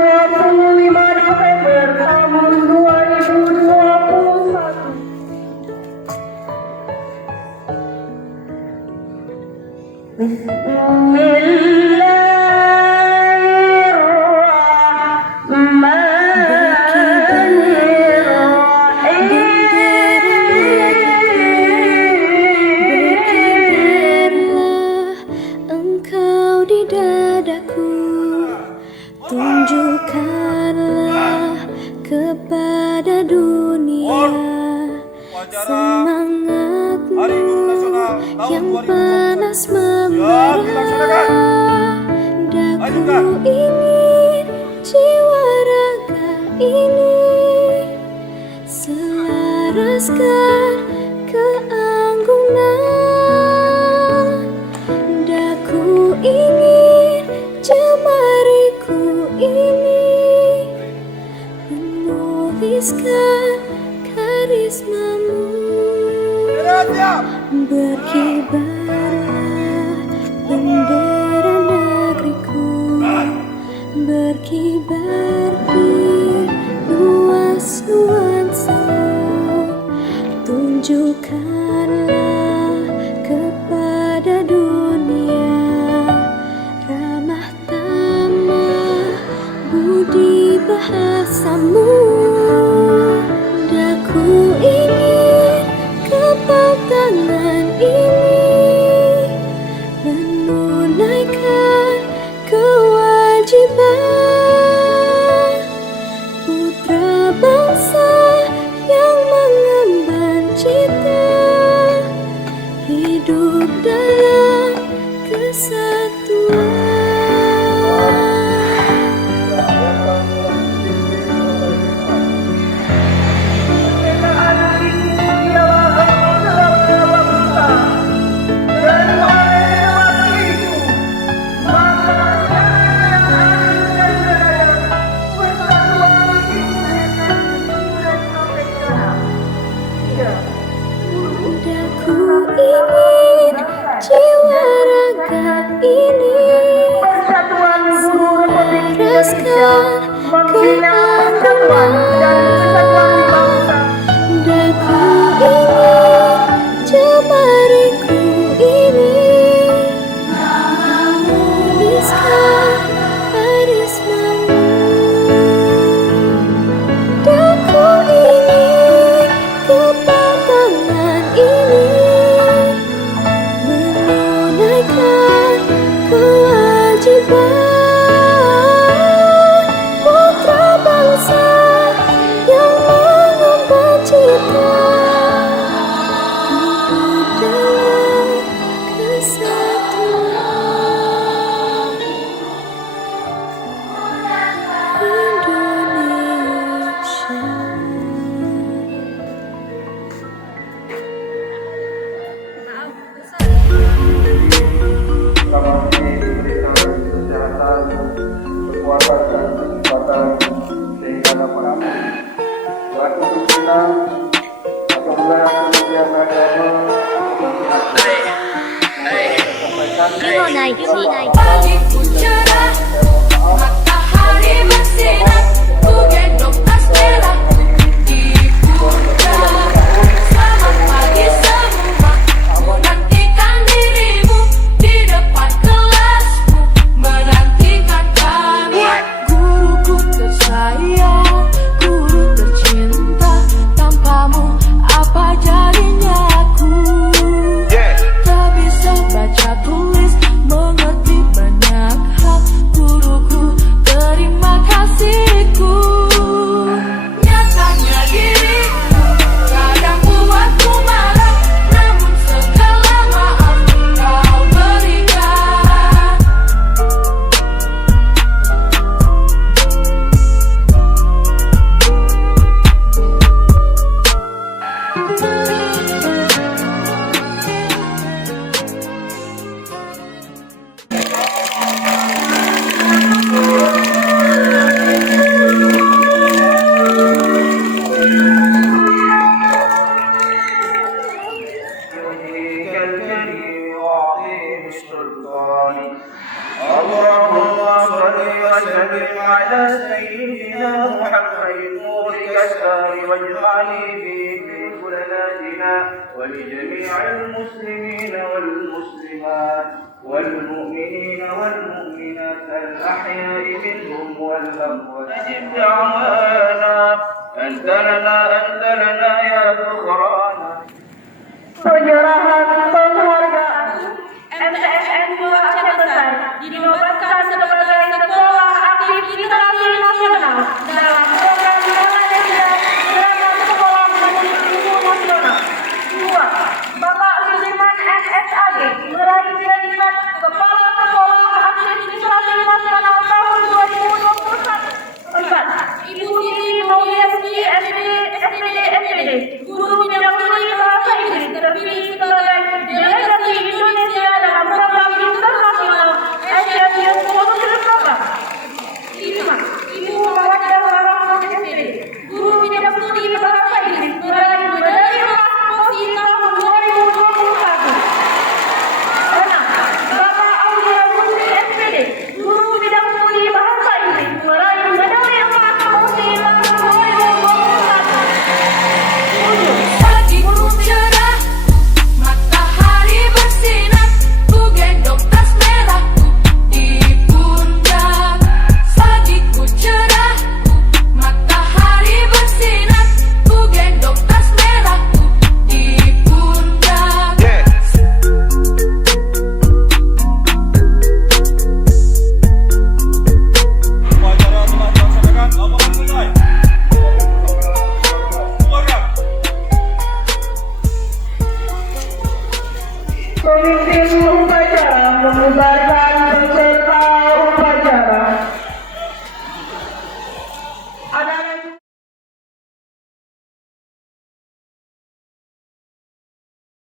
25 November tahun 2021. Engkau di dadaku, tunjukkanlah kepada dunia semangatmu yang panas membara. Daku ingin jiwa raga ini selaraskan keanggunan. Daku ingin jemariku ini menuliskan karismamu. Berkibarlah bendera negeriku, berkibar di luas nuansamu. Tunjukkanlah kepada dunia ramah tamah budi bahasamu. Daku ingin kepal tangan ini menunaikan kewajiban putra bangsa yang mengemban cita hidup dalam kesatuan. Daku ingin jiwa raga ini selaraskan keanggunan. Daku ingin jemariku ini menuliskan karismamu. Daku ingin kepal tangan ini menunaikan kewajiban putra bangsa yang mengemban cita hidup dalam kesatuan Indonesia. Kami diberikan kesehatan, kekuatan dan kesempatan sehingga dapat suatu pimpinan apabila kemudian agama Pagi ku cerah, matahari bersinar, ku gendong tas merah di pundak. Selamat pagi semua, aku nantikan dirimu di depan kelasmu, menantikan kami. Guruku tersayang, guru tercinta, tanpamu apa jadinya aku? Tak bisa baca tulis, mengerti banyak hal. Guruku, terima kasihku. Nyatanya diriku kadang buatku marah, namun segala maaf kau berikan. اللهم صل وسلم على على سيدنا محمد نور كالشهر واجعله في كلنا ولجميع المسلمين والمسلمات والمؤمنين والمؤمنات الأحياء منهم والأموات أجب دعوانا أنت لنا يا فخرانا. Penyerahan penghargaan MTSN 2 Aceh Besar dinobatkan sebagai sekolah aktif literasi nasional dalam program Malaysia Seragam Sekolah Menulis Ilmu Nasional. 2. Bapak Sudirman SSAG meraih predikat Kepala Sekolah Aktif Literasi Nasional tahun 2021. 4. Ibu Siti Mauliaski SPD guru bidang studi bahasa Inggris terpilih sebagai delegasi Indonesia dalam program internasional Asian Youth Scholarship Program. 5. Ibu Mawaddah Warahmah SPD guru bidang studi bahasa Inggris meraih medali emas POSI tahun 2021. 6. Bapak Aulia Putri SPD guru bidang studi bahasa Inggris meraih medali emas POSI tahun 2021. 7. Pagi cerah, matahari bersinar, ku gendong tas merahku di pundak. Pagiku cerah, matahari bersinar, ku gendong tas merahku di pundak. Upacara telah dilaksanakan, laporan selesai. Keluarga. Pemimpin upacara mengubarkan